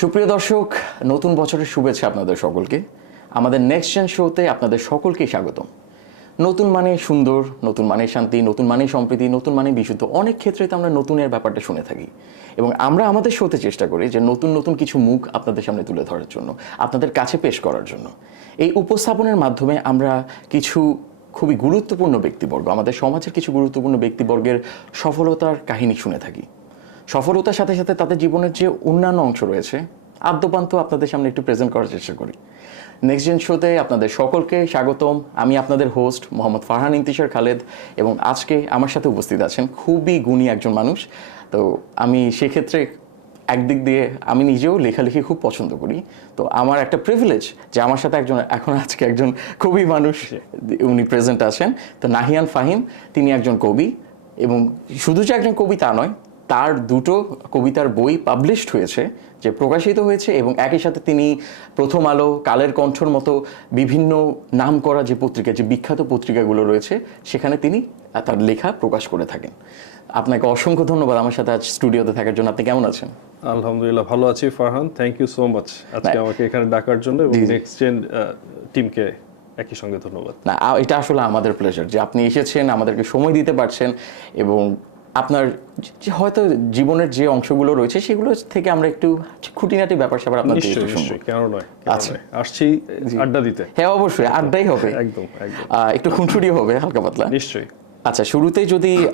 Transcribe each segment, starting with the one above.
সুপ্রিয় দর্শক, নতুন বছরের শুভেচ্ছা আপনাদের সকলকে। আমাদের নেক্সট জেন শোতে আপনাদের সকলকেই স্বাগতম। নতুন মানে সুন্দর, নতুন মানে শান্তি, নতুন মানে সম্প্রীতি, নতুন মানে বিশুদ্ধ অনেক ক্ষেত্রে তো আমরা নতুনের ব্যাপারটা শুনে থাকি। এবং আমরা আমাদের শোতে চেষ্টা করি যে নতুন নতুন কিছু মুখ আপনাদের সামনে তুলে ধরার জন্য, আপনাদের কাছে পেশ করার জন্য। এই উপস্থাপনের মাধ্যমে আমরা কিছু খুবই গুরুত্বপূর্ণ ব্যক্তিবর্গ, আমাদের সমাজের কিছু গুরুত্বপূর্ণ ব্যক্তিবর্গের সফলতার কাহিনী শুনে থাকি। সফলতার সাথে সাথে তাদের জীবনের যে অন্যান্য অংশ রয়েছে, আদ্যপান্ত আপনাদের সামনে একটু প্রেজেন্ট করার চেষ্টা করি। নেক্সট জেন শোতে আপনাদের সকলকে স্বাগতম। আমি আপনাদের হোস্ট মোহাম্মদ ফারহান ইন্তিশার খালেদ এবং আজকে আমার সাথে উপস্থিত আছেন খুবই গুণী একজন মানুষ। তো আমি সেক্ষেত্রে একদিক দিয়ে আমি নিজেও লেখালেখি খুব পছন্দ করি। তো আমার একটা প্রিভিলেজ যে আমার সাথে একজন এখন আজকে একজন কবি মানুষ, উনি প্রেজেন্ট আছেন। তো নাহিয়ান ফাহিম, তিনি একজন কবি এবং শুধু যে একজন কবি তা নয় তার দুটো কবিতার বই পাবলিশড হয়েছে যে প্রকাশিত হয়েছে এবং একই সাথে তিনি প্রথম আলো কালের কণ্ঠর মতো বিভিন্ন নাম করা যে পত্রিকা যে বিখ্যাত পত্রিকাগুলো রয়েছে সেখানে তিনি তার লেখা প্রকাশ করে থাকেন। আপনাকে অসংখ্য ধন্যবাদ আমার সাথে আজ স্টুডিওতে থাকার জন্য। আপনি কেমন আছেন? আলহামদুলিল্লাহ ভালো আছি Farhan. Thank you so much আজকে আমাকে এখানে ডাকার জন্য এবং। নেক্সট জেন টিমকে একই সঙ্গে ধন্যবাদ। না এটা আসলে আমাদের প্লেজার যে আপনি এসেছেন আমাদেরকে সময় দিতে পারছেন এবং আপনার হয়তো জীবনের যে অংশগুলো রয়েছে সেগুলো থেকে আমরা একটু খুঁটিনাটি ব্যাপার স্যাপার আপনার কেন নয় আচ্ছা। আসছি আড্ডা দিতে। হ্যাঁ অবশ্যই আড্ডাই হবে। একদম একটু খুনসুটিও হবে হালকা পাতলা। নিশ্চয়ই। আচ্ছা শুরুতেই যদি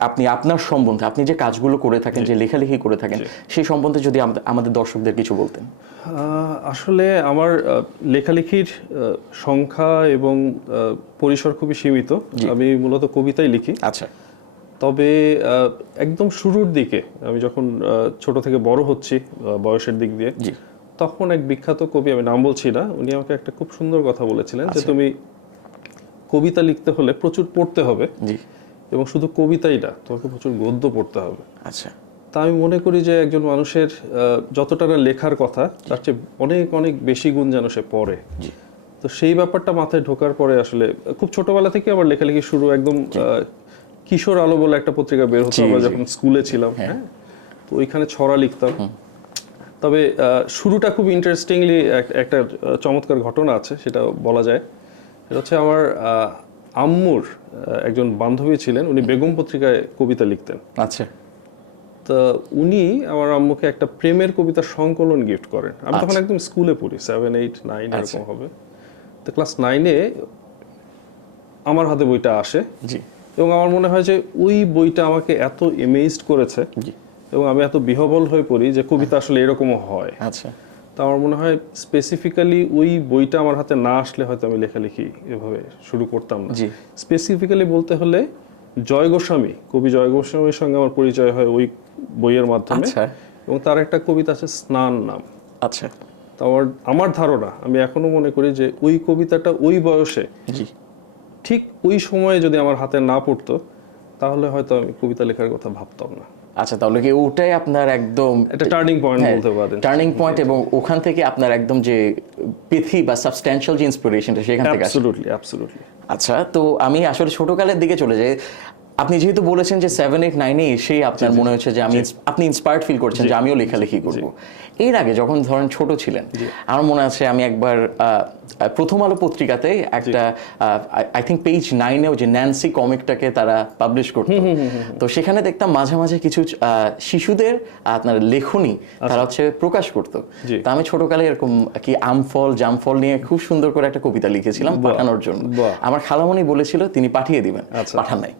আপনি আপনার সম্বন্ধে আপনি যে কাজগুলো করে থাকেন যে লেখালেখি করে থাকেন সেই সম্বন্ধে যদি আমাদের দর্শকদের কিছু বলতেন। আহ, আসলে আমার লেখালেখির সংখ্যা এবং পরিসর খুবই সীমিত। আমি মূলত কবিতাই লিখি। আচ্ছা। তবে একদম শুরুর দিকে আমি যখন ছোট থেকে বড় হচ্ছি বয়সের দিক দিয়ে তখন এক বিখ্যাত কবি আমি নাম বলছি না উনি আমাকে একটা খুব সুন্দর কথা বলেছিলেন আচ্ছা। যে তুমি কবিতা লিখতে হলে প্রচুর পড়তে হবে এবং শুধু কবিতাই না তোমাকে প্রচুর গদ্য পড়তে হবে। আচ্ছা। তা আমি মনে করি যে একজন মানুষের যতটা না লেখার কথা তার চেয়ে অনেক অনেক বেশি গুণ যেন সে পড়ে। তো সেই ব্যাপারটা মাথায় ঢোকার পরে আসলে খুব ছোটবেলা থেকে আমার লেখালেখি শুরু একদম কিশোর আলো বলে একটা পত্রিকা বের হতো আমরা যখন স্কুলে ছিলাম হ্যাঁ। তো ওইখানে ছড়া লিখতাম। তবে শুরুটা খুব ইন্টারেস্টিংলি একটা চমৎকার ঘটনা আছে সেটা বলা যায়। সেটা হচ্ছে আমার আম্মুর একজন বান্ধবী ছিলেন উনি বেগম পত্রিকায় কবিতা লিখতেন। আচ্ছা। তা উনি আমার আম্মুকে একটা প্রেমের কবিতার সংকলন গিফট করেন। আমি তখন আচ্ছা। একদম স্কুলে পড়ি সেভেন এইট নাইন এরকম হবে। তো ক্লাস নাইনে আমার হাতে বইটা আসে। জি। এবং আমার মনে হয় যে ওই বইটা আমাকে এত এমেজড করেছে জি। এবং আমি এত বিহবল হয়ে পড়ি যে কবিতা আসলে এরকমও হয়। আচ্ছা। তা আমার মনে হয় স্পেসিফিক্যালি ওই বইটা আমার হাতে না আসলে হয়তো আমি লেখালেখি এভাবে শুরু করতাম না। জি। স্পেসিফিক্যালি বলতে হলে জয় গোস্বামী কবি জয় গোস্বামীর সঙ্গে আমার পরিচয় হয় ওই বইয়ের মাধ্যমে। আচ্ছা। এবং তার একটা কবিতা আছে স্নান নাম। আচ্ছা। তো আমার আমার ধারণা আমি এখনও মনে করি যে ওই কবিতাটা ওই বয়সে জি। ঠিক ওই সময়ে যদি আমার হাতে না পড়তো তাহলে হয়তো আমি কবিতা লেখার কথা ভাবতাম না। আচ্ছা তাহলে কি ওটাই আপনার একদম একটা টার্নিং পয়েন্ট হ্যাঁ, বলতে পারেন। টার্নিং পয়েন্ট এবং ওখান থেকে আপনার একদম যে পিথি বা সাবস্ট্যান্সিয়াল যে ইন্সপিরেশনটা সেখান থেকে অ্যাবসলিউটলি অ্যাবসলুটলি আচ্ছা তো আমি আসলে ছোটকালের দিকে চলে যাই। আপনি যেহেতু বলেছেন যে সেভেন এইট নাইনে এসেই আপনার মনে হচ্ছে যে আমি আপনি ইন্সপায়ার্ড ফিল করছেন যে আমিও লেখালেখি করব। এর আগে যখন ধরেন ছোট ছিলেন আমার মনে আছে আমি একবার প্রথম আলো পত্রিকাতে একটা আই থিঙ্ক পেজ নাইনেও যে ন্যান্সি কমিকটাকে তারা পাবলিশ করতো। তো সেখানে দেখতাম মাঝে মাঝে কিছু আহ, শিশুদের আপনার লেখনী তারা হচ্ছে প্রকাশ করতো। তা আমি ছোটকালে এরকম কি আমফল জামফল নিয়ে খুব সুন্দর করে একটা কবিতা লিখেছিলাম পাঠানোর জন্য। আমার খালামণি বলেছিল তিনি পাঠিয়ে দিবেন আচ্ছা। পাঠান নাই।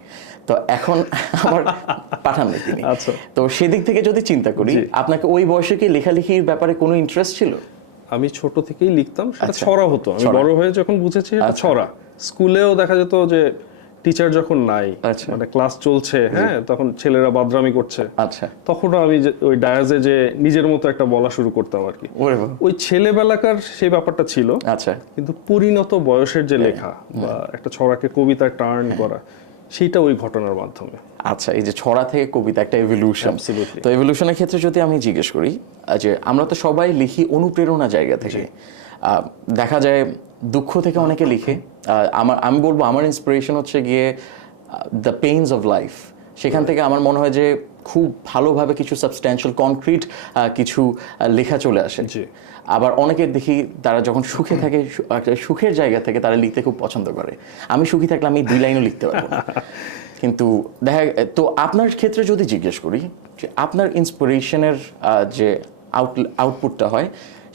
তো এখন আমার পাঠান নাই তিনি। আচ্ছা। তো সেদিক থেকে যদি চিন্তা করি আপনাকে ওই বয়সে কি লেখালেখির ব্যাপারে কোনো ইন্টারেস্ট ছিল? আমি ছোট থেকেই লিখতাম সেটা আচ্ছা। ছড়া হতো। আমি বড় হয়ে যখন বুঝেছি এটা ছড়া। স্কুলেও দেখা যেত যে টিচার যখন নাই আচ্ছা। মানে ক্লাস চলছে হ্যাঁ তখন ছেলেরা বাদরামি করছে। আচ্ছা। তখনও আমি ওই ডায়াজে যে নিজের মতো একটা বলা শুরু করতাম আর কি। ওই ছেলেবেলাকার সেই ব্যাপারটা ছিল। আচ্ছা। কিন্তু পরিণত বয়সের যে লেখা বা একটা ছড়াকে কবিতায় টার্ন করা সেইটা ওই ঘটনার মাধ্যমে। আচ্ছা এই যে ছড়া থেকে কবিতা একটা এভলিউশন. তো এভলিউশনের ক্ষেত্রে যদি আমি জিজ্ঞেস করি যে আমরা তো সবাই লিখি অনুপ্রেরণা জায়গা থেকে। দেখা যায় দুঃখ থেকে অনেকে লিখে। আমার আমি বলব আমার ইন্সপিরেশন হচ্ছে গিয়ে দ্য পেইনস অফ লাইফ সেখান থেকে আমার মনে হয় যে খুব ভালোভাবে কিছু সাবস্ট্যান্সিয়াল কনক্রিট কিছু লেখা চলে আসে। আবার অনেকের দেখি তারা যখন সুখে থাকে সুখের জায়গা থেকে তারা লিখতে খুব পছন্দ করে। আমি সুখী থাকলে আমি দুই লাইনও লিখতে পারব না। কিন্তু দেখা তো আপনার ক্ষেত্রে যদি জিজ্ঞেস করি যে আপনার ইন্সপিরেশনের যে আউট আউটপুটটা হয়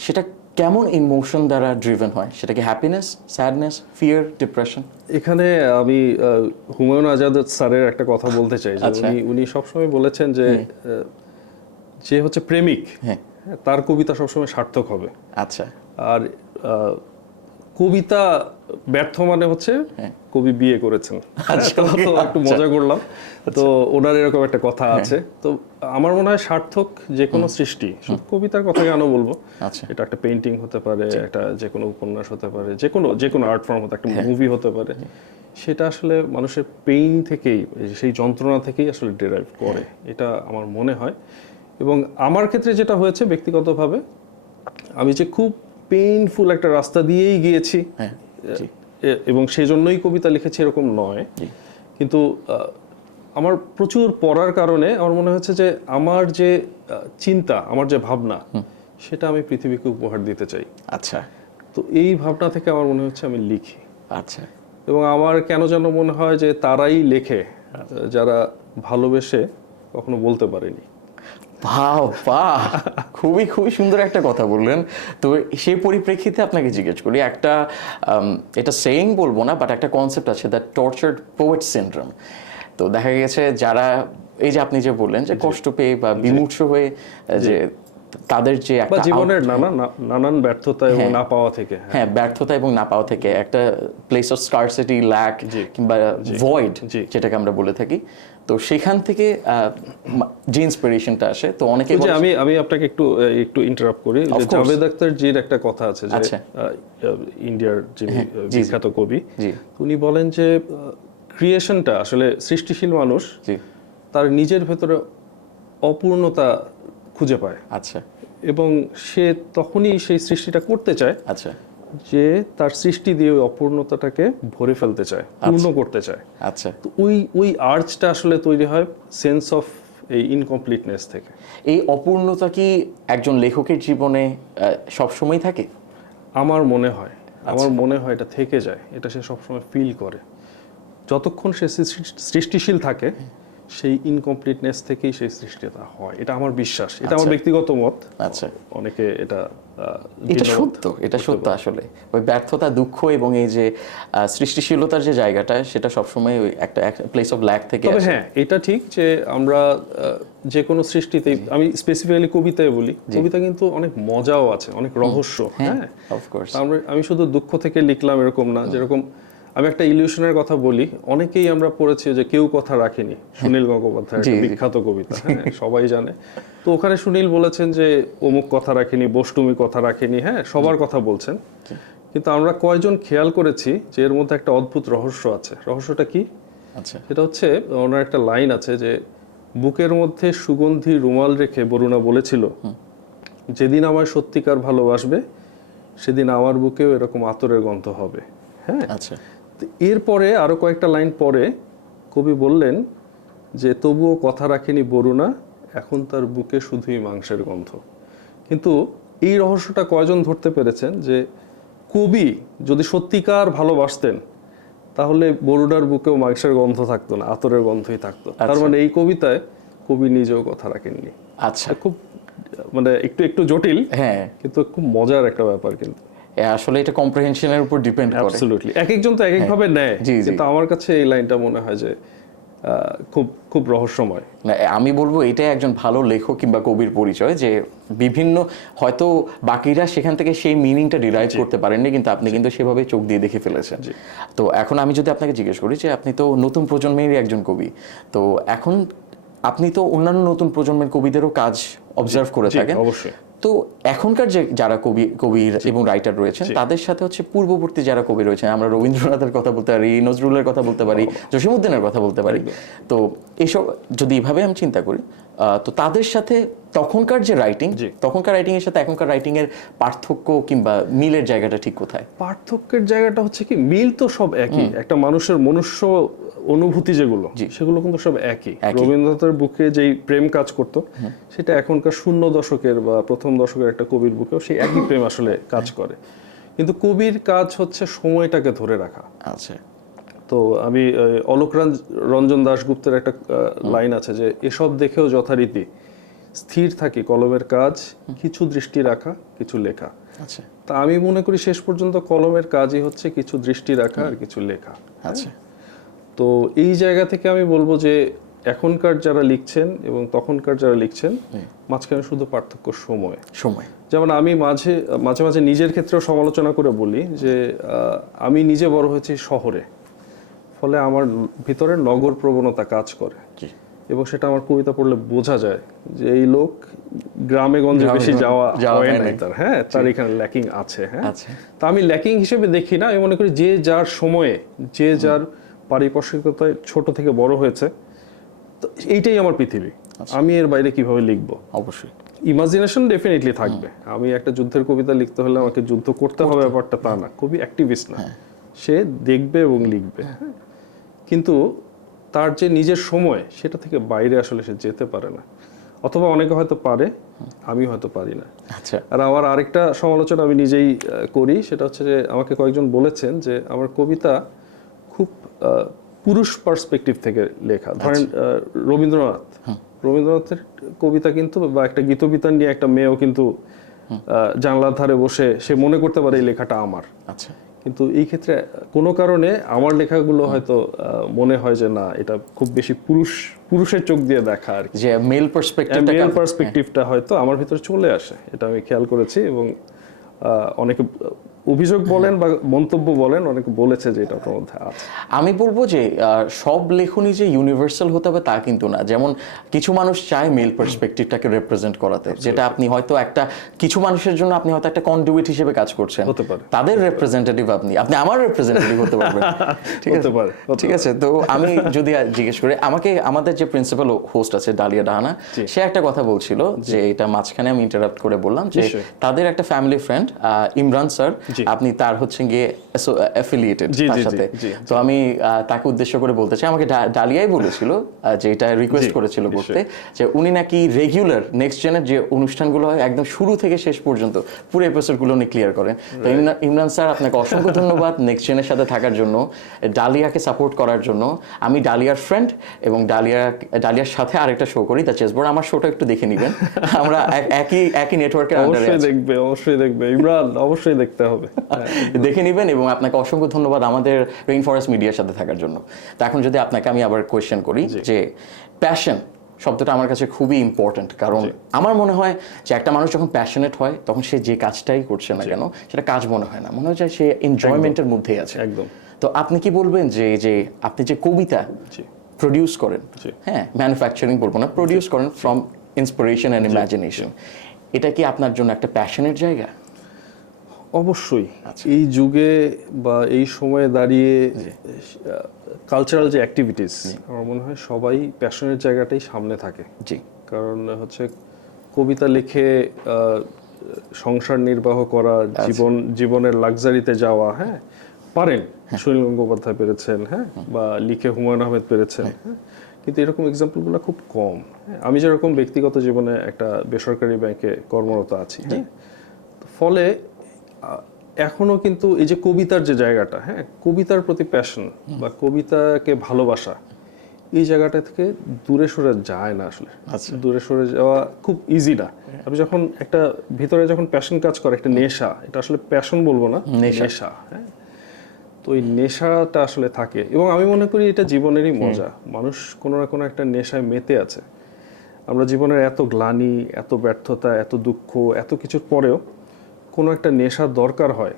সেটা কেমন ইমোশন দ্বারা ড্রিভেন হয়? সেটা কি হ্যাপিনেস স্যাডনেস ফিয়ার ডিপ্রেশন এখানে আমি হুমায়ুন আজাদ স্যারের একটা কথা বলতে চাই যে আচ্ছা। উনি উনি সবসময় বলেছেন যে যে হচ্ছে প্রেমিক হ্যাঁ। হ্যাঁ, তার কবিতা সবসময় সার্থক হবে। আচ্ছা। আর কবিতা ব্যর্থ মানে হচ্ছে কবি বিয়ে করেছেন। আচ্ছা, একটু মজা করলাম। তো ওনার এরকম একটা কথা আছে। তো আমার মনে হয় সার্থক যে কোনো সৃষ্টি কবিতার কথা কেন বলব। আচ্ছা। এটা একটা পেন্টিং হতে পারে একটা যে কোনো উপন্যাস হতে পারে যে কোনো যে কোনো আর্ট ফর্ম হতে একটা মুভি হতে পারে। সেটা আসলে মানুষের পেইন থেকেই সেই যন্ত্রণা থেকেই আসলে ডেরাইভ করে। এটা আমার মনে হয়। এবং আমার ক্ষেত্রে যেটা হয়েছে ব্যক্তিগতভাবে আমি যে খুব পেইনফুল একটা রাস্তা দিয়েই গিয়েছি হ্যাঁ। এবং সেই জন্যই কবিতা লিখেছি এরকম নয়। কিন্তু আমার প্রচুর পড়ার কারণে আমার মনে হচ্ছে যে আমার যে চিন্তা আমার যে ভাবনা সেটা আমি পৃথিবীকে উপহার দিতে চাই। আচ্ছা। তো এই ভাবনা থেকে আমার মনে হচ্ছে আমি লিখি। আচ্ছা। এবং আমার কেন যেন মনে হয় যে তারাই লেখে যারা ভালোবেসে কখনো বলতে পারেনি। বাহ। খুবই খুবই সুন্দর একটা কথা বললেন। তো সেই পরিপ্রেক্ষিতে আপনাকে জিজ্ঞেস করি একটা এটা সেইং বলব না বাট একটা কনসেপ্ট আছে দ্য টর্চার্ড পোয়েট সিনড্রোম তো দেখা গেছে যারা এই যে আপনি যে বললেন যে কষ্ট পেয়ে বা বিমূর্ষ হয়ে যে তাদের যে একটা জীবনের নানা নানান ব্যর্থতা এবং না পাওয়া থেকে হ্যাঁ। হ্যাঁ ব্যর্থতা এবং না পাওয়া থেকে একটা প্লেস অফ স্কারসিটি ল্যাক। কিংবা ভয়েড। যেটাকে আমরা বলে থাকি। তো সেখান থেকে যে ইন্সপিরেশনটা আসে তো অনেকে যে আমি আমি আপনাকে একটু একটু ইন্টারাপ্ট করি। যে জাভেদ আখতার জির একটা কথা আছে যে আচ্ছা। ইন্ডিয়ার জি, জি। বিখ্যাত কবি উনি বলেন যে ক্রিয়েশনটা আসলে সৃষ্টিশীল মানুষ তার নিজের ভেতরে অপূর্ণতা খুঁজে পায়। আচ্ছা। এবং সে তখনই সেই সৃষ্টিটা করতে চায়। আচ্ছা। যে তার সৃষ্টি দিয়ে ওই অপূর্ণতাটাকে ভরে ফেলতে চায় পূর্ণ করতে চায়। আচ্ছা। তো ওই ওই আর্চটা আসলে তৈরি হয় সেন্স অফ এই ইনকমপ্লিটনেস থেকে। এই অপূর্ণতা কি একজন লেখকের জীবনে সব সময় থাকে? আমার মনে হয় আমার আচ্ছা। মনে হয় এটা থেকে যায় এটা সে সবসময় ফিল করে। যতক্ষণ সে সৃষ্টিশীল থাকে সেই ইনকমপ্লিটনেস থেকেই সেই সৃষ্টিটা হয়। এটা আমার বিশ্বাস। এটা আমার ব্যক্তিগত মত। আচ্ছা। অনেকে এটা এটা সত্য এটা সত্য আসলে। ওই ব্যর্থতা দুঃখ এবং এই যে সৃষ্টিশীলতার যে জায়গাটা সেটা সবসময় ওই একটা প্লেস অফ ল্যাক থেকে তবে। হ্যাঁ এটা ঠিক যে আমরা যে কোনো সৃষ্টিতেই আমি স্পেসিফিক্যালি কবিতায় বলি কবিতা কিন্তু অনেক মজাও আছে অনেক রহস্য হ্যাঁ অফকোর্স আমরা আমি শুধু দুঃখ থেকে লিখলাম এরকম না যেরকম আমি একটা ইলিউশনের কথা বলি। অনেকেই আমরা পড়েছি যে কেউ কথা রাখেনি। সুনীল গঙ্গোপাধ্যায়। বিখ্যাত কবিতা হ্যাঁ সবাই জানে। তো ওখানে সুনীল বলেছেন যে অমুক কথা রাখেনি বষ্টুমি কথা রাখেনি হ্যাঁ সবার কথা বলছেন। কিন্তু আমরা কয়জন খেয়াল করেছি যে এর মধ্যে একটা অদ্ভুত রহস্য আছে। রহস্যটা কি? আচ্ছা। সেটা হচ্ছে ওনার একটা লাইন আছে যে বুকের মধ্যে সুগন্ধি রুমাল রেখে বরুণা বলেছিল যেদিন আমায় সত্যিকার ভালোবাসবে সেদিন আমার বুকেও এরকম আতরের গন্ধ হবে হ্যাঁ। আচ্ছা। এরপরে আরও কয়েকটা লাইন পরে কবি বললেন যে তবুও কথা রাখেনি বরুণা এখন তার বুকে শুধুই মাংসের গন্ধ। কিন্তু এই রহস্যটা কয়জন ধরতে পেরেছেন যে কবি যদি সত্যিকার ভালোবাসতেন তাহলে বরুণার বুকেও মাংসের গন্ধ থাকতো না আতরের গন্ধই থাকতো। তার মানে এই কবিতায় কবি নিজেও কথা রাখেননি। আচ্ছা। খুব মানে একটু একটু জটিল হ্যাঁ। কিন্তু খুব মজার একটা ব্যাপার কিন্তু। আসলে এটা কম্প্রিহেনশনের উপর ডিপেন্ড করে। অ্যাবসলিউটলি এক একজন তো এক এক ভাবে নেয়। জি, জি। কিন্তু আমার কাছে এই লাইনটা মনে হয় যে খুব খুব রহস্যময়। না, আমি বলব এটাই একজন ভালো লেখক কিংবা কবির পরিচয় যে বিভিন্ন হয়তো বাকিরা সেখান থেকে সেই মিনিংটা ডিরাইভ করতে পারেননি কিন্তু আপনি কিন্তু সেভাবে চোখ দিয়ে দেখে ফেলেছেন। তো এখন আমি যদি আপনাকে জিজ্ঞেস করি যে আপনি তো নতুন প্রজন্মেরই একজন কবি তো এখন আপনি তো অন্যান্য নতুন প্রজন্মের কবিদেরও কাজ অবজার্ভ করে থাকেন। অবশ্যই। তো এখনকার যে যারা কবি কবি এবং রাইটার রয়েছেন তাদের সাথে হচ্ছে পূর্ববর্তী যারা কবি রয়েছেন আমরা রবীন্দ্রনাথের কথা বলতে পারি নজরুলের কথা বলতে পারি জসীমউদ্দিনের কথা বলতে পারি। তো এইসব যদি এভাবে আমি চিন্তা করি তো তাদের সাথে তখনকার যে রাইটিং। তখনকার রাইটিং এর সাথে এখনকার রাইটিং এর পার্থক্য কিংবা মিলের জায়গাটা ঠিক কোথায়? পার্থক্যের জায়গাটা হচ্ছে কি মিল তো সব একই। একটা মানুষের মনুষ্য অনুভূতি যেগুলো সেগুলো কিন্তু সব একই। রবীন্দ্রনাথের বুকে যেই প্রেম কাজ করত সেটা এখনকার শূন্য দশকের বা প্রথম দশকের একটা কবির বুকেও সেই একই প্রেম আসলে কাজ করে। কিন্তু কবির কাজ হচ্ছে সময়টাকে ধরে রাখা। আচ্ছা। তো আমি অলোক রঞ্জন দাশগুপ্তের একটা লাইন আছে যে এসব দেখেও যথারীতি স্থির থাকি কলমের কাজ কিছু দৃষ্টি রাখা কিছু লেখা। আচ্ছা। তা আমি মনে করি শেষ পর্যন্ত কলমের কাজই হচ্ছে কিছু দৃষ্টি রাখা আর কিছু লেখা। আচ্ছা। তো এই জায়গা থেকে আমি বলব যে এখনকার যারা লিখছেন এবং তখনকার যারা লিখছেন মাঝখানে শুধু পার্থক্য সময়। সময়। যেমন আমি মাঝে মাঝে মাঝে নিজের ক্ষেত্রেও সমালোচনা করে বলি যে আমি নিজে বড় হয়েছি শহরে ফলে আমার ভিতরে নগর প্রবণতা কাজ করে। এবং সেটা আমার কবিতা পড়লে বোঝা যায় যে এই লোক গ্রামে গঞ্জে বেশি যাওয়া হয় নাই। তার হ্যাঁ তার এখানে ল্যাকিং আছে হ্যাঁ। তা আমি ল্যাকিং হিসেবে দেখি না আমি মনে করি যে যার সময়ে যে যার পারিপার্শ্বিকতায় ছোট থেকে বড় হয়েছে। তো এইটাই আমার পৃথিবী। আচ্ছা। আমি এর বাইরে কীভাবে লিখব? অবশ্যই। ইমাজিনেশন ডেফিনেটলি থাকবে। আমি একটা যুদ্ধের কবিতা লিখতে হলে আমাকে যুদ্ধ করতে হবে ব্যাপারটা তা না। কবি অ্যাক্টিভিস্ট না। হ্যাঁ। সে দেখবে এবং লিখবে। হ্যাঁ। কিন্তু তার যে নিজের সময় সেটা থেকে বাইরে আসলে সে যেতে পারে না। অথবা অনেকে হয়তো পারে আমি হয়তো পারি না। আচ্ছা। আর আমার আরেকটা সমালোচনা আমি নিজেই করি। সেটা হচ্ছে যে আমাকে কয়েকজন বলেছেন যে আমার কবিতা পুরুষ পার্সপেক্টিভ থেকে লেখা। ধরেন আহ, রবীন্দ্রনাথ। রবীন্দ্রনাথের কবিতা কিন্তু বা একটা গীতবিতান নিয়ে একটা মেয়েও কিন্তু জানলার ধারে বসে সে মনে করতে পারে এই লেখাটা আমার। আচ্ছা। কিন্তু এই ক্ষেত্রে কোনো কারণে আমার লেখাগুলো হয়তো মনে হয় যে না এটা খুব বেশি পুরুষ পুরুষের চোখ দিয়ে দেখা আর কি। যে মেল পার্সপেক্টিভটা মেল পার্সপেক্টিভটা হয়তো আমার ভিতরে চলে আসে এটা আমি খেয়াল করেছি এবং আহ, অনেকে অভিযোগ বলেন বা মন্তব্য বলেন অনেকে বলেছে যে এটা মধ্যে আছে। আমি বলব যে সব লেখনই যে ইউনিভার্সাল হতে হবে তা কিন্তু না। যেমন কিছু মানুষ চায় মেল পার্সপেক্টিভটাকে রিপ্রেজেন্ট করাতে যেটা আপনি হয়তো একটা কিছু মানুষের জন্য আপনি হয়তো একটা কন্ট্রিবিউট হিসেবে কাজ করছেন। হতে পারে। তাদের রিপ্রেজেন্টেটিভ আপনি। আপনি আমার রিপ্রেজেন্টেটিভ হতে পারবেন। ঠিক আছে? ঠিক আছে? তো আমি যদি জিজ্ঞেস করি আমাকে আমাদের যে প্রিন্সিপাল হোস্ট আছে ডালিয়া ডাহানা সে একটা কথা বলছিল যে এটা মাঝখানে আমি ইন্টারাপ্ট করে বললাম যে তাদের একটা ফ্যামিলি ফ্রেন্ড ইমরান স্যার। আপনি তার হচ্ছে গিয়ে অ্যাফিলিয়েটেড তার জি, জি, সাথে তো আমি তাকে উদ্দেশ্য করে বলতে চাই আমাকে ডালিয়াই বলেছিল যে এটা রিকোয়েস্ট করেছিল করতে যে উনি নাকি রেগুলার নেক্সট জেনের যে অনুষ্ঠানগুলো হয় একদম শুরু থেকে শেষ পর্যন্ত পুরো এপিসোডগুলো উনি ক্লিয়ার করেন। তো ইমরান- ইমরান স্যার আপনাকে অসংখ্য ধন্যবাদ নেক্সট জেনের সাথে থাকার জন্য ডালিয়াকে সাপোর্ট করার জন্য। আমি ডালিয়ার ফ্রেন্ড এবং ডালিয়া ডালিয়ার সাথে আরেকটা শো করি দ্য চেসবোর্ড আমার শোটা একটু দেখে নেবেন। আমরা একই একই নেটওয়ার্কের অবশ্যই দেখবে অবশ্যই দেখবে। ইমরান অবশ্যই দেখতে হবে। দেখে নেবেন এবং আপনাকে অসংখ্য ধন্যবাদ আমাদের রেইন ফরেস্ট মিডিয়ার সাথে থাকার জন্য। তো এখন যদি আপনাকে আমি আবার কোয়েশ্চেন করি যে প্যাশন শব্দটা আমার কাছে খুবই ইম্পর্ট্যান্ট কারণ আমার মনে হয় যে একটা মানুষ যখন প্যাশনেট হয় তখন সে যে কাজটাই করছে না কেন সেটা কাজ মনে হয় না। মনে হয় যে সে এনজয়মেন্টের মধ্যেই আছে। একদম। তো আপনি কি বলবেন যে যে আপনি যে কবিতা প্রডিউস করেন হ্যাঁ ম্যানুফ্যাকচারিং বলব না প্রডিউস করেন ফ্রম ইন্সপিরেশন অ্যান্ড ইমাজিনেশন এটা কি আপনার জন্য একটা প্যাশনের জায়গা? অবশ্যই এই যুগে বা এই সময়ে দাঁড়িয়ে কালচারাল যে অ্যাক্টিভিটিস আমার মনে হয় সবাই প্যাশনের জায়গাটাই সামনে থাকে। জি। কারণ হচ্ছে কবিতা লিখে সংসার নির্বাহ করা জীবন জীবনের লাক্সারিতে যাওয়া হ্যাঁ? পারেন। সুনীল গঙ্গোপাধ্যায় পেরেছেন হ্যাঁ? বা লিখে হুমায়ুন আহমেদ পেরেছেন হ্যাঁ? কিন্তু এরকম এক্সাম্পলগুলো খুব কম হ্যাঁ, আমি যেরকম ব্যক্তিগত জীবনে একটা বেসরকারি ব্যাংকে কর্মরত আছি হ্যাঁ? তো ফলে এখনও কিন্তু এই যে কবিতার যে জায়গাটা হ্যাঁ কবিতার প্রতি প্যাশন বা কবিতাকে ভালোবাসা এই জায়গাটা থেকে দূরে সরে যায় না আসলে। দূরে সরে যাওয়া খুব ইজি না। আপনি যখন একটা ভিতরে যখন প্যাশন কাজ করে একটা নেশা এটা আসলে প্যাশন বলব না নেশা। নেশা হ্যাঁ তো ওই নেশাটা আসলে থাকে এবং আমি মনে করি এটা জীবনেরই মজা। মানুষ কোনো না কোনো একটা নেশায় মেতে আছে। আমরা জীবনের এত গ্লানি এত ব্যর্থতা এত দুঃখ এত কিছুর পরেও কোনো একটা নেশা দরকার হয়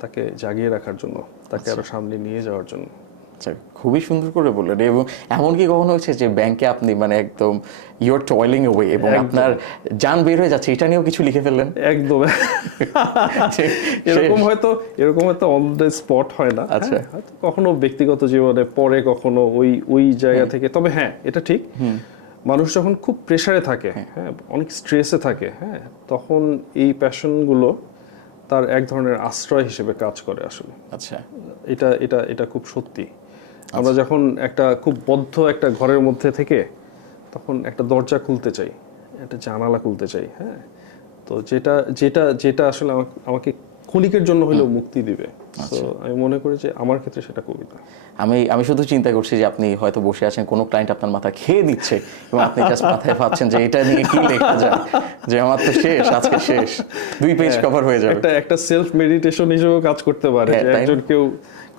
তাকে জাগিয়ে রাখার জন্য তাকে আরও সামনে নিয়ে যাওয়ার জন্য। আচ্ছা খুবই সুন্দর করে বললেন এবং এমনকি কখনো হচ্ছে যে ব্যাংকে আপনি মানে একদম ইউর টয়লিং ওয়ে এবং আপনার যান বের হয়ে যাচ্ছে এটা নিয়েও কিছু লিখে ফেললেন? একদম। এরকম হয়তো এরকম হয়তো অন দ্য স্পট হয় না। আচ্ছা। হ্যাঁ, কখনো ব্যক্তিগত জীবনে পরে কখনো ওই ওই জায়গা থেকে তবে হ্যাঁ এটা ঠিক। মানুষ যখন খুব প্রেশারে থাকে হ্যাঁ। অনেক স্ট্রেসে থাকে হ্যাঁ তখন এই প্যাশনগুলো তার এক ধরনের আশ্রয় হিসেবে কাজ করে আসলে। আচ্ছা। এটা এটা এটা খুব সত্যি। আমরা যখন একটা খুব বদ্ধ একটা ঘরের মধ্যে থেকে তখন একটা দরজা খুলতে চাই একটা জানালা খুলতে চাই হ্যাঁ? তো যেটা যেটা যেটা আসলে আমাকে- আমাকে ক্ষণিকের জন্য হলেও মুক্তি দিবে। আমি মনে করি যে আমার ক্ষেত্রে সেটা কবিতা। আমি আমি শুধু চিন্তা করছি যে আপনি হয়তো বসে আছেন কোনো ক্লায়েন্ট আপনার মাথা খেয়ে দিচ্ছে এবং আপনি জাস্ট মাথায় ভাবছেন যে এটা নিয়ে কি লেখা যায়। যে আমার তো শেষ আজকে শেষ। দুই পেজ কভার হয়ে যাবে। একটা একটা সেলফ মেডিটেশন হিসেবে কাজ করতে পারে হ্যাঁ? একজন কেউ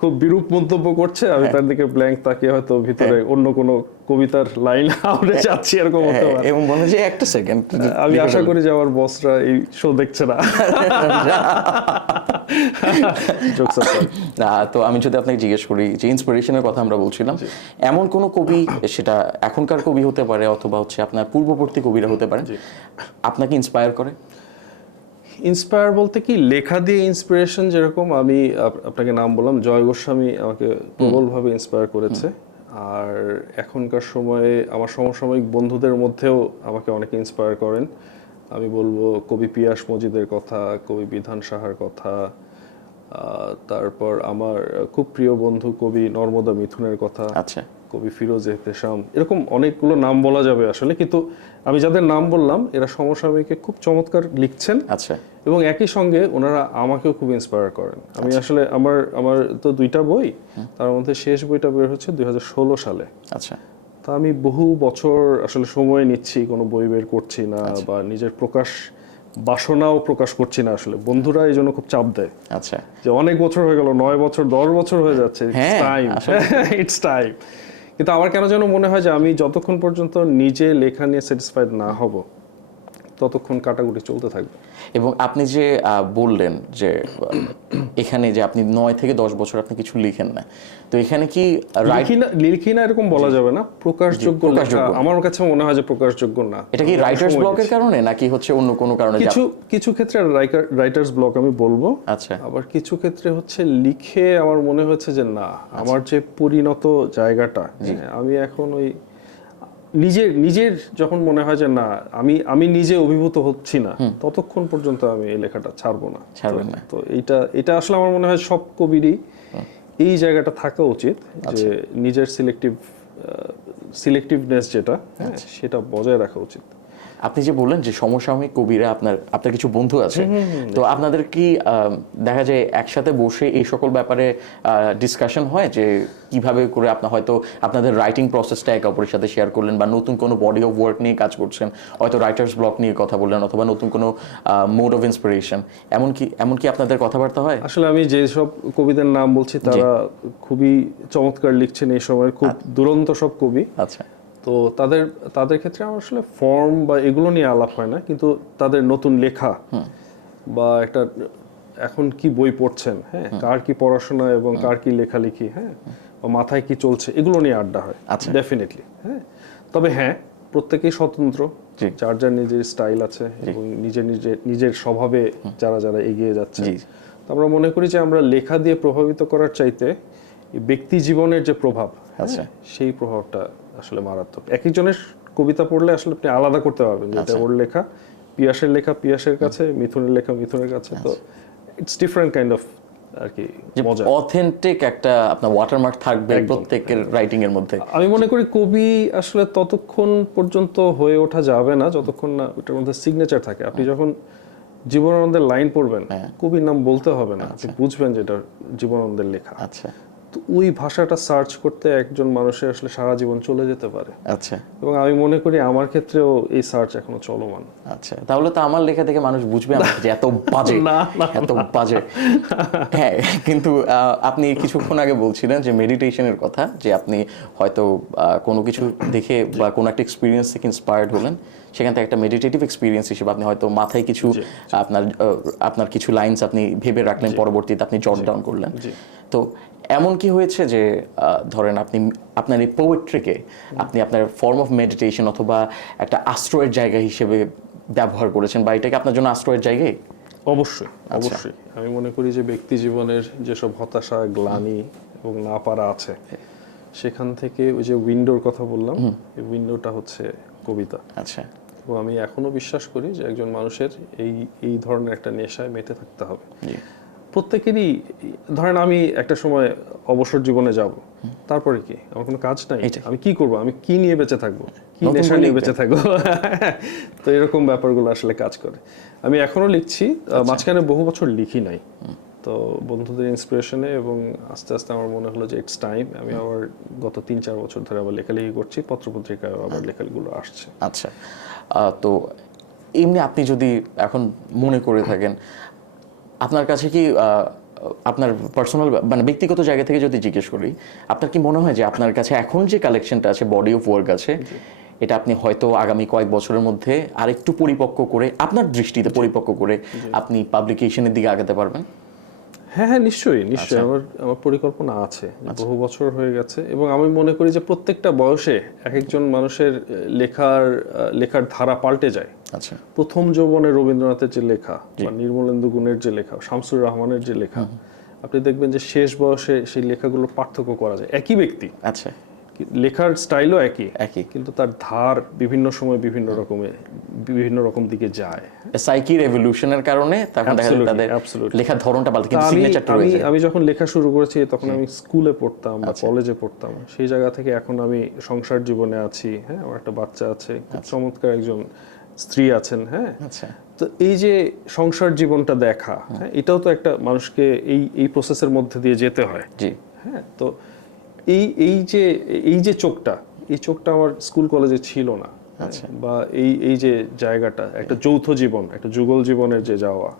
খুব বিরূপ মন্তব্য করছে আমি তার দিকে ব্ল্যাঙ্ক তাকিয়ে হয়তো ভিতরে অন্য কোনো কবিতার লাইন আউড়ে যাচ্ছি এরকম হতে হ্যাঁ, পারে। এবং বলে যে একটা সেকেন্ড আমি আশা করি যে আমার বসরা এই শো দেখছে না। না তো আমি যদি আপনাকে জিজ্ঞেস করি যে ইন্সপিরেশনের কথা আমরা বলছিলাম এমন কোন কবি সেটা এখনকার কবি হতে পারে অথবা হচ্ছে আপনার পূর্ববর্তী কবিরা হতে পারে আপনাকে ইন্সপায়ার করে? ইন্সপায়ার বলতে কি? লেখা দিয়ে ইন্সপিরেশন যেরকম আমি আপ- আপনাকে নাম বললাম জয় গোস্বামী আমাকে প্রবলভাবে ইন্সপায়ার করেছে। আর এখনকার সময়ে আমার সমসাময়িক বন্ধুদের মধ্যেও আমাকে অনেকে ইন্সপায়ার করেন। আমি বলব কবি পিয়াস মজিদের কথা কবি বিধান সাহার কথা তারপর আমার খুব প্রিয় বন্ধু কবি নর্মদা মিথুনের কথা। আচ্ছা। কবি ফিরোজ এহতেশাম এরকম অনেকগুলো নাম বলা যাবে আসলে কিন্তু আমি যাদের নাম বললাম এরা সমসাময়িকে খুব চমৎকার লিখছেন। আচ্ছা। এবং একই সঙ্গে ওনারা আমাকেও খুব ইন্সপায়ার করেন। আমি আসলে আমার আমার তো দুইটা বই তার মধ্যে শেষ বইটা বের হচ্ছে দুই সালে। আচ্ছা। তা আমি বহু বছর আসলে সময় নিচ্ছি কোনো বই বের করছি না বা নিজের প্রকাশ বাসনাও প্রকাশ করছি না আসলে। বন্ধুরা এই জন্য খুব চাপ দেয়। আচ্ছা। যে অনেক বছর হয়ে গেল নয় বছর দশ বছর হয়ে যাচ্ছে হ্যাঁ, টাইম ইটস টাইম কিন্তু আমার কেন যেন মনে হয় যে আমি যতক্ষণ পর্যন্ত নিজে লেখা নিয়ে স্যাটিসফাইড না হব ততক্ষণ কাটাকুটি চলতে থাকবে। এবং আপনি যে বললেন যে এখানে যে আপনি নয় থেকে দশ বছর আপনি কিছু লিখেন না তো এখানে কি লিখি না এরকম বলা যাবে না। প্রকাশযোগ্য আমার কাছে মনে হয় যে প্রকাশযোগ্য না। এটা কি রাইটার্স ব্লকের কারণে নাকি হচ্ছে অন্য কোনো কারণে? কিছু কিছু ক্ষেত্রে রাইটার্স ব্লক আমি বলব। আচ্ছা। আবার কিছু ক্ষেত্রে হচ্ছে লিখে আমার মনে হচ্ছে যে না আমার যে পরিণত জায়গাটা হ্যাঁ, আমি এখন ওই নিজের নিজের যখন মনে হয় যে না আমি আমি নিজে অভিভূত হচ্ছি না ততক্ষণ পর্যন্ত আমি এই লেখাটা ছাড়বো না। ছাড়বেন না। তো এইটা এটা আসলে আমার মনে হয় সব কবিরই এই জায়গাটা থাকা উচিত যে নিজের সিলেক্টিভ সিলেক্টিভনেস যেটা হ্যাঁ, সেটা বজায় রাখা উচিত। আপনি যে বললেন যে সমসাময়িক কবিরা আপনার আপনার কিছু বন্ধু আছে তো আপনাদের কি দেখা যায় একসাথে বসে এই সকল ব্যাপারে ডিসকাশন হয় যে কীভাবে করে আপনার হয়তো আপনাদের রাইটিং প্রসেসটা একে অপরের সাথে শেয়ার করলেন বা নতুন কোনো বডি অফ ওয়ার্ক নিয়ে কাজ করছেন হয়তো রাইটার্স ব্লক নিয়ে কথা বললেন অথবা নতুন কোনো মোড অফ ইন্সপিরেশন এমনকি এমনকি আপনাদের কথাবার্তা হয়? আসলে আমি যে সব কবিদের নাম বলছি তারা খুবই চমৎকার লিখছেন এই সময়ের খুব দুরন্ত সব কবি। আচ্ছা। তো তাদের তাদের ক্ষেত্রে আমার আসলে ফর্ম বা এগুলো নিয়ে আলাপ হয় না কিন্তু তাদের নতুন লেখা বা একটা এখন কি বই পড়ছেন হ্যাঁ কার কি পড়াশোনা এবং কার কি লেখালেখি হ্যাঁ বা মাথায় কি চলছে এগুলো নিয়ে আড্ডা হয় আচ্ছা। ডেফিনেটলি হ্যাঁ। তবে হ্যাঁ প্রত্যেকেই স্বতন্ত্র যার যার নিজের স্টাইল আছে এবং নিজের নিজের নিজের স্বভাবে যারা যারা এগিয়ে যাচ্ছে। তো আমরা মনে করি যে আমরা লেখা দিয়ে প্রভাবিত করার চাইতে ব্যক্তি জীবনের যে প্রভাব হ্যাঁ, আচ্ছা। সেই প্রভাবটা আসলে মারাত্মক। এক একজনের কবিতা পড়লে আসলে আপনি আলাদা করতে পারবেন যে এটা আচ্ছা। ওর লেখা। পিয়াসের লেখা পিয়াসের কাছে মিথুনের লেখা মিথুনের কাছে। তো ইটস ডিফারেন্ট কাইন্ড অফ আর কি মজা। অথেন্টিক একটা আপনার ওয়াটারমার্ক থাকবে প্রত্যেকের রাইটিং এর মধ্যে। আমি মনে করি কবি আসলে ততক্ষণ পর্যন্ত হয়ে ওঠা যাবে না যতক্ষণ না ওটার মধ্যে সিগনেচার থাকে। আপনি যখন জীবনানন্দের লাইন পড়বেন হ্যাঁ। কবির নাম বলতে হবে না। আপনি বুঝবেন যে এটা জীবনানন্দের লেখা। আচ্ছা। তো ওই ভাষাটা সার্চ করতে একজন মানুষের আসলে সারা জীবন চলে যেতে পারে। আচ্ছা। এবং আমি মনে করি আমার ক্ষেত্রেও এই সার্চ এখনও চলমান। আচ্ছা তাহলে তো আমার লেখা থেকে মানুষ বুঝবে যে এত বাজে এত বাজে। হ্যাঁ কিন্তু আপনি কিছুক্ষণ আগে বলছিলেন যে মেডিটেশনের কথা যে আপনি হয়তো কোনো কিছু দেখে বা কোনো একটা এক্সপিরিয়েন্স থেকে ইন্সপায়ার্ড হলেন সেখান থেকে একটা মেডিটেটিভ এক্সপিরিয়েন্স হিসেবে আপনি হয়তো মাথায় কিছু আপনার আপনার কিছু লাইনস আপনি ভেবে রাখলেন পরবর্তীতে আপনি জট ডাউন করলেন। তো এমন কি হয়েছে যে ধরেন আপনি আপনার এই পোয়েট্রিকে আপনি আপনার ফর্ম অফ মেডিটেশন অথবা একটা আশ্রয়ের জায়গা হিসেবে ব্যবহার করেছেন বা এটাকে আপনার জন্য আশ্রয়ের জায়গায় অবশ্যই অবশ্যই। আমি মনে করি যে ব্যক্তি জীবনের যেসব হতাশা গ্লানি এবং না পারা আছে সেখান থেকে ওই যে উইন্ডোর কথা বললাম এই উইন্ডোটা হচ্ছে কবিতা। আচ্ছা। এবং আমি এখনও বিশ্বাস করি যে একজন মানুষের এই এই ধরনের একটা নেশায় মেতে থাকতে হবে। প্রত্যেকেরই ধরেন আমি একটা সময় অবসর জীবনে যাব তারপরে কি? আমার কোনো কাজ নাই? আমি কি করব? আমি কি নিয়ে বেঁচে থাকব? কি নেশা নিয়ে বেঁচে থাকব? তো এরকম ব্যাপারগুলো আসলে কাজ করে। আমি এখনও লিখছি আচ্ছা। মাঝখানে বহু বছর লিখি নাই। তো বন্ধুদের ইন্সপিরেশনে এবং আস্তে আস্তে আমার মনে হলো যে ইটস টাইম আমি আবার গত তিন চার বছর ধরে আবার লেখালেখি করছি পত্রপত্রিকায় আবার লেখালেখিগুলো আসছে। আচ্ছা। আহ, তো এমনি আপনি যদি এখন মনে করে থাকেন আপনার কাছে কি আপনার পার্সোনাল মানে ব্যক্তিগত জায়গা থেকে যদি জিজ্ঞেস করি আপনার কি মনে হয় যে আপনার কাছে এখন যে কালেকশনটা আছে বডি অফ ওয়ার্ক আছে এটা আপনি হয়তো আগামী কয়েক বছরের মধ্যে আরেকটু পরিপক্ক করে আপনার দৃষ্টিতে পরিপক্ক করে আপনি পাবলিকেশনের দিকে আগাতে পারবেন? হ্যাঁ হ্যাঁ নিশ্চয়ই নিশ্চয়ই। আচ্ছা। আমার আমার পরিকল্পনা আছে। বহু বছর হয়ে গেছে এবং আমি মনে করি যে প্রত্যেকটা বয়সে এক একজন মানুষের লেখার লেখার ধারা পাল্টে যায়। আচ্ছা। প্রথম যৌবনে রবীন্দ্রনাথের যে লেখা বা নির্মলেন্দু গুণের যে লেখা শামসুর রহমানের যে লেখা আপনি দেখবেন যে শেষ বয়সে সেই লেখাগুলো পার্থক্য করা যায়। একই ব্যক্তি। আচ্ছা। লেখার স্টাইলও একই। একই। কিন্তু তার ধার বিভিন্ন সময় বিভিন্ন রকমের বিভিন্ন রকম দিকে যায়। সাইকির এভলিউশনের কারণে তখন দেখা যায় তাদের. লেখার ধরনটা পাল্টে কিন্তু আমি সিগনেচারটা আমি রয়ে যায়। আমি যখন লেখা শুরু করেছি তখন আমি স্কুলে পড়তাম বা আচ্ছা। কলেজে পড়তাম। সেই জায়গা থেকে এখন আমি সংসার জীবনে আছি হ্যাঁ আমার একটা বাচ্চা আছে খুব চমৎকার একজন স্ত্রী আছেন হ্যাঁ। আচ্ছা। তো এই যে সংসার জীবনটা দেখা হ্যাঁ এটাও তো একটা মানুষকে এই এই প্রসেসের মধ্যে দিয়ে যেতে হয়। জি। হ্যাঁ তো এই এই যে এই যে চোখটা এই চোখটা আমার স্কুল কলেজে ছিল না। আচ্ছা। বা এই এই যে জায়গাটা একটা যৌথ জীবন একটা যুগল জীবনের যে যাওয়া।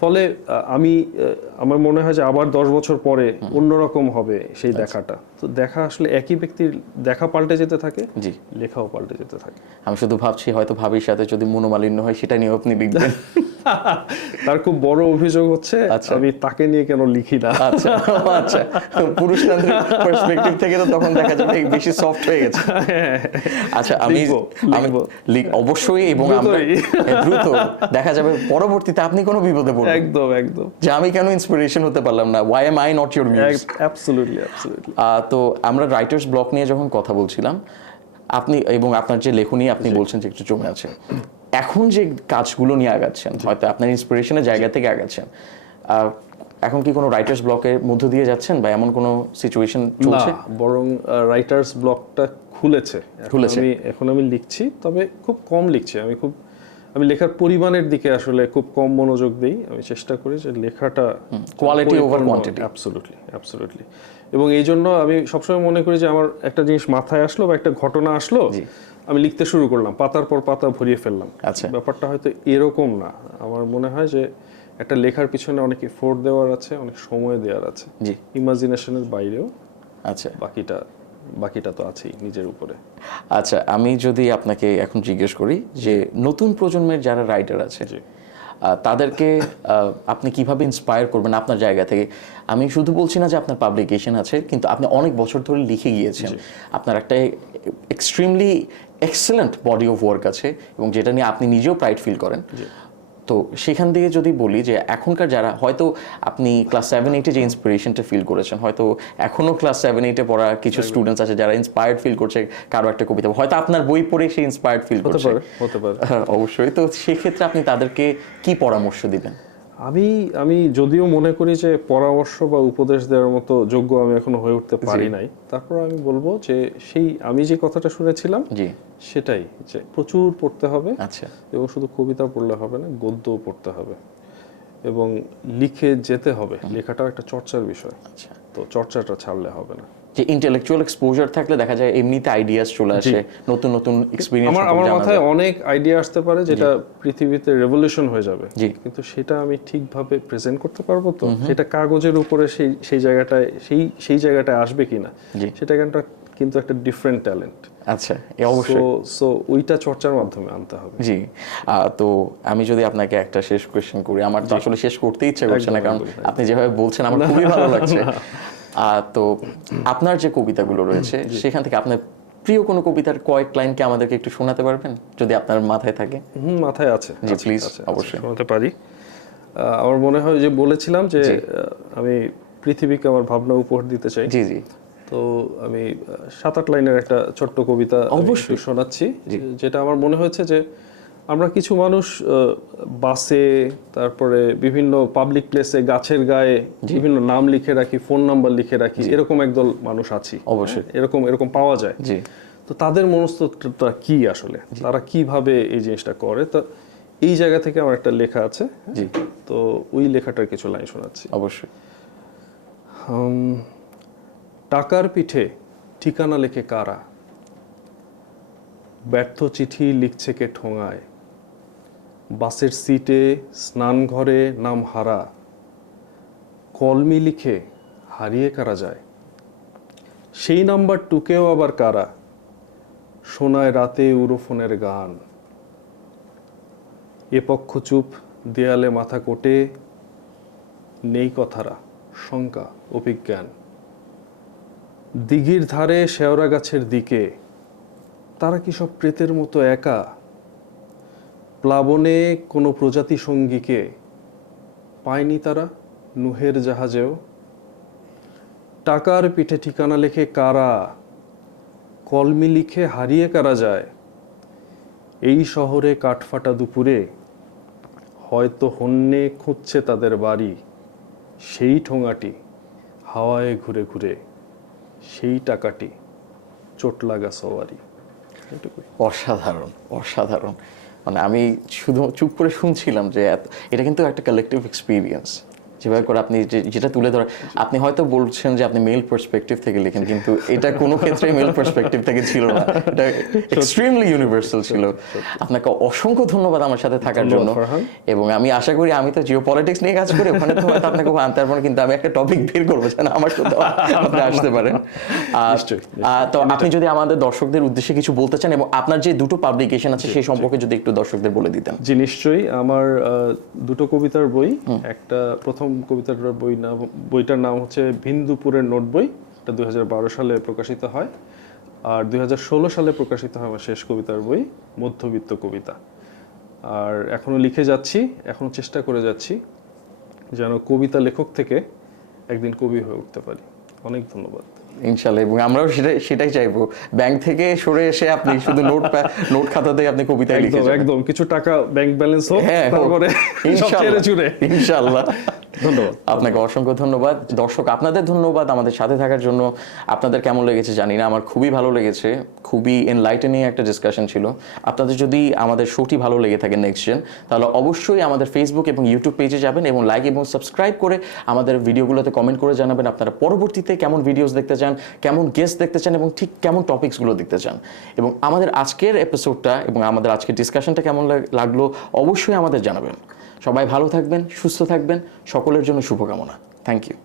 ফলে আমি আমার মনে হয় যে আবার দশ বছর পরে অন্যরকম হবে সেই দেখাটা। তো দেখা আসলে একই ব্যক্তির দেখা পাল্টে যেতে থাকে জি। লেখাও পাল্টে যেতে থাকে। আমি শুধু ভাবছি হয়তো ভাবির সাথে যদি মনোমালিন্য হয় সেটা নিয়েও আপনি লিখবেন। তার খুব বড় অভিযোগ হচ্ছে আচ্ছা। আমি তাকে নিয়ে কেন লিখি না? আচ্ছা আচ্ছা। পুরুষতান্ত্রিক পার্সপেক্টিভ থেকে তো তখন দেখা যাবে বেশি সফট হয়ে গেছে। আচ্ছা আমি আমি লিখ- অবশ্যই এবং আমরা হ্যাঁ, দ্রুত। দেখা যাবে পরবর্তীতে আপনি কোনো বিপদে পড়বেন। একদম একদম। যে আমি কেন ইন্সপিরেশন হতে পারলাম না? Why am I not your muse absolutely absolutely তো আমরা রাইটার্স ব্লক নিয়ে যখন কথা বলছিলাম আপনি এবং আপনার যে লেখনী আপনি বলছেন যে একটু জমে আছে এখন যে কাজগুলো নিয়ে আগাচ্ছেন হয়তো আপনার ইন্সপিরেশনের জায়গা থেকে আগাচ্ছেন এখন কি কোনো রাইটার্স ব্লকের মধ্য দিয়ে যাচ্ছেন বা এমন কোনো সিচুয়েশন চলছে? বরং রাইটার্স ব্লকটা খুলেছে। খুলেছে। আমি এখন আমি লিখছি তবে খুব কম লিখছি। আমি খুব আমি লেখার পরিমাণের দিকে আসলে খুব কম মনোযোগ দিই। আমি চেষ্টা করি যে লেখাটা quality over quantity. Absolutely absolutely এবং এই জন্য আমি সবসময় মনে করি যে আমার একটা জিনিস মাথায় আসলো বা একটা ঘটনা আসলো আমি লিখতে শুরু করলাম পাতার পর পাতা ভরিয়ে ফেললাম। আচ্ছা। ব্যাপারটা হয়তো এরকম না। আমার মনে হয় যে একটা লেখার পিছনে অনেক এফোর্ট দেওয়ার আছে অনেক সময় দেওয়ার আছে। জি। ইমাজিনেশনের বাইরেও আচ্ছা। বাকিটা বাকিটা তো আছেই নিজের উপরে। আচ্ছা আমি যদি আপনাকে এখন জিজ্ঞেস করি যে নতুন প্রজন্মের যারা রাইটার আছে তাদেরকে আপনি কীভাবে ইন্সপায়ার করবেন আপনার জায়গা থেকে? আমি শুধু বলছি না যে আপনার পাবলিকেশন আছে কিন্তু আপনি অনেক বছর ধরে লিখে গিয়েছেন। আপনার একটা extremely excellent body of work আছে এবং যেটা নিয়ে আপনি নিজেও প্রাইড ফিল করেন। তো সেখান থেকে যদি বলি যে এখনকার যারা হয়তো আপনি ক্লাস সেভেন এইটে যে ইন্সপিরেশনটা ফিল করেছেন হয়তো এখনও ক্লাস সেভেন এইটে পড়া কিছু স্টুডেন্টস আছে যারা ইন্সপায়ার্ড ফিল করছে কারও একটা কবিতা। হয়তো আপনার বই পড়ে সে ইন্সপায়ার্ড ফিল হতে করছে। পারে হতে পারে। হ্যাঁ, অবশ্যই। তো সেক্ষেত্রে আপনি তাদেরকে কি পরামর্শ দিবেন? আমি আমি যদিও মনে করি যে পরামর্শ বা উপদেশ দেওয়ার মতো যোগ্য আমি এখনও হয়ে উঠতে পারি নাই। তারপর আমি বলব যে সেই আমি যে কথাটা শুনেছিলাম জি। সেটাই যে প্রচুর পড়তে হবে আচ্ছা। এবং শুধু কবিতা পড়লে হবে না গদ্যও পড়তে হবে এবং লিখে যেতে হবে। লেখাটাও একটা চর্চার বিষয়। আচ্ছা। তো চর্চাটা ছাড়লে হবে না। যে ইন্টেলেকচুয়াল এক্সপোজার থাকলে দেখা যায় এমনিতে আইডিয়াস চলে আসে নতুন নতুন এক্সপিরিয়েন্স আমার আমার মাথায় অনেক আইডিয়া আসতে পারে যেটা পৃথিবীতে রেভলিউশন হয়ে যাবে। কিন্তু সেটা আমি ঠিকভাবে প্রেজেন্ট করতে পারব তো? সেটা কাগজের উপরে সেই সেই জায়গাটায় সেই সেই জায়গাটায় আসবে কিনা। সেটা কিন্তু একটা ডিফারেন্ট ট্যালেন্ট আচ্ছা এ অবশ্যই। সো ওইটা চর্চার মাধ্যমে আনতে হবে। জি তো আমি যদি আপনাকে একটা শেষ কোয়েশ্চেন করি আমার তো আসলে শেষ করতে ইচ্ছে করছে না কারণ আপনি যেভাবে বলছেন আমার খুবই ভালো লাগছে। তো আপনার যে কবিতাগুলো রয়েছে সেখান থেকে আপনার প্রিয় কোনো কবিতার কয়েক লাইনকে আমাদেরকে একটু শোনাতে পারবেন? যদি আপনার মাথায় থাকে। হুম মাথায় আছে জি, আছে, অবশ্যই। শোনাতে পারি। আমার মনে হয় যে বলেছিলাম যে আমি পৃথিবীকে আমার ভাবনা উপহার দিতে চাই। জি জি। তো আমি সাত আট লাইনের একটা ছোট্ট কবিতা অবশ্যই। শোনাচ্ছি যেটা আমার মনে হয়েছে যে আমরা কিছু মানুষ বাসে তারপরে বিভিন্ন পাবলিক প্লেসে গাছের গায়ে বিভিন্ন নাম লিখে রাখি ফোন নাম্বার লিখে রাখি এরকম একদল মানুষ আছি। অবশ্যই। হ্যাঁ, এরকম এরকম পাওয়া যায়। জি। তো তাদের মনস্তত্ত্বটা কি আসলে? তারা কীভাবে এই জিনিসটা করে? তা এই জায়গা থেকে আমার একটা লেখা আছে। জি। তো ওই লেখাটার কিছু লাইন শোনাচ্ছি। অবশ্যই। টাকার পিঠে ঠিকানা লেখে কারা? ব্যর্থ চিঠি লিখছে কে ঠোঙায়? বাসের সিটে স্নান ঘরে নাম হারা। কলমি লিখে হারিয়ে কারা যায়? সেই নাম্বার টুকেও আবার কারা? শোনায় রাতে উরোফোনের গান। এ পক্ষ চুপ, দেয়ালে মাথা কোটে। নেই কথারা, শঙ্কা, অভিজ্ঞান। দিঘির ধারে শেওড়া গাছের দিকে। তারা কি সব প্রেতের মতো একা? প্লাবনে কোনো প্রজাতি সঙ্গীকে? পায়নি তারা নুহের জাহাজেও? টাকার পিঠে ঠিকানা লেখে কারা? কলমি লিখে হারিয়ে কারা যায়? এই শহরে কাঠফাটা দুপুরে। হয়তো হন্যে খুঁজছে তাদের বাড়ি। সেই ঠোঙাটি হাওয়ায় ঘুরে ঘুরে। সেই টাকাটি চোট লাগা সওয়ারি অসাধারণ অসাধারণ। মানে আমি শুধু চুপ করে শুনছিলাম যে এটা কিন্তু একটা কালেকটিভ এক্সপিরিয়েন্স যেভাবে করে আপনি যেটা তুলে ধরেন আপনি হয়তো বলছেন যে আপনি মেল পার্সপেক্টিভ থেকে লেখেন কিন্তু এটা কোনো ক্ষেত্রে মেল পার্সপেক্টিভ থেকে ছিল না। এটা এক্সট্রিমলি ইউনিভার্সাল ছিল। আপনাকে অসংখ্য ধন্যবাদ আমার সাথে থাকার জন্য। এবং আমি আশা করি আমি তো জিও পলিটিক্স নিয়ে কাজ করি ওখানে তো হয়তো আপনাকে আনতে পারব কিন্তু আমি একটা টপিক বের করব যেন আমার সাথে আপনি আসতে পারেন। তো আপনি যদি আমাদের দর্শকদের উদ্দেশ্যে কিছু বলতে চান এবং আপনার যে দুটো পাবলিকেশন আছে সেই সম্পর্কে যদি একটু দর্শকদের বলে দিতেন। জি নিশ্চয়ই। আমার দুটো কবিতার বই একটা প্রথম কবিতার বই নাম বইটার নাম হচ্ছে বিন্দুপুরের নোট বই এটা দুই সালে প্রকাশিত হয়। আর দুই সালে প্রকাশিত হয় আমার শেষ কবিতার বই মধ্যবিত্ত কবিতা। আর এখনও লিখে যাচ্ছি এখনও চেষ্টা করে যাচ্ছি যেন কবিতা লেখক থেকে একদিন কবি হয়ে উঠতে পারি। অনেক ধন্যবাদ। ইনশাল্লাহ এবং আমরাও সেটাই সেটাই চাইব। ব্যাংক থেকে সরে এসে আপনি শুধু নোট নোট খাতাতে আপনি কবিতা লিখে একদম কিছু টাকা ব্যাংক ব্যালেন্স হোক হ্যাঁ তারপরে ইনশাল্লাহ। ইনশাল্লাহ ধন্যবাদ। আপনাকে অসংখ্য ধন্যবাদ। দর্শক, আপনাদের ধন্যবাদ আমাদের সাথে থাকার জন্য। আপনাদের কেমন লেগেছে জানি না, আমার খুবই ভালো লেগেছে। খুবই এনলাইটেনিং একটা ডিসকাশন ছিল। আপনাদের যদি আমাদের শোটি ভালো লেগে থাকে নেক্সট জেন তাহলে অবশ্যই আমাদের ফেসবুক এবং ইউটিউব পেজে যাবেন এবং লাইক এবং সাবস্ক্রাইব করে আমাদের ভিডিওগুলোতে কমেন্ট করে জানাবেন আপনারা পরবর্তীতে কেমন ভিডিওস দেখতে চান, কেমন গেস্ট দেখতে চান এবং ঠিক কেমন টপিকসগুলো দেখতে চান। এবং আমাদের আজকের এপিসোডটা এবং আমাদের আজকের ডিসকাশনটা কেমন লাগ- লাগল অবশ্যই আমাদের জানাবেন। সবাই ভালো থাকবেন সুস্থ থাকবেন সকলের জন্য শুভকামনা। Thank you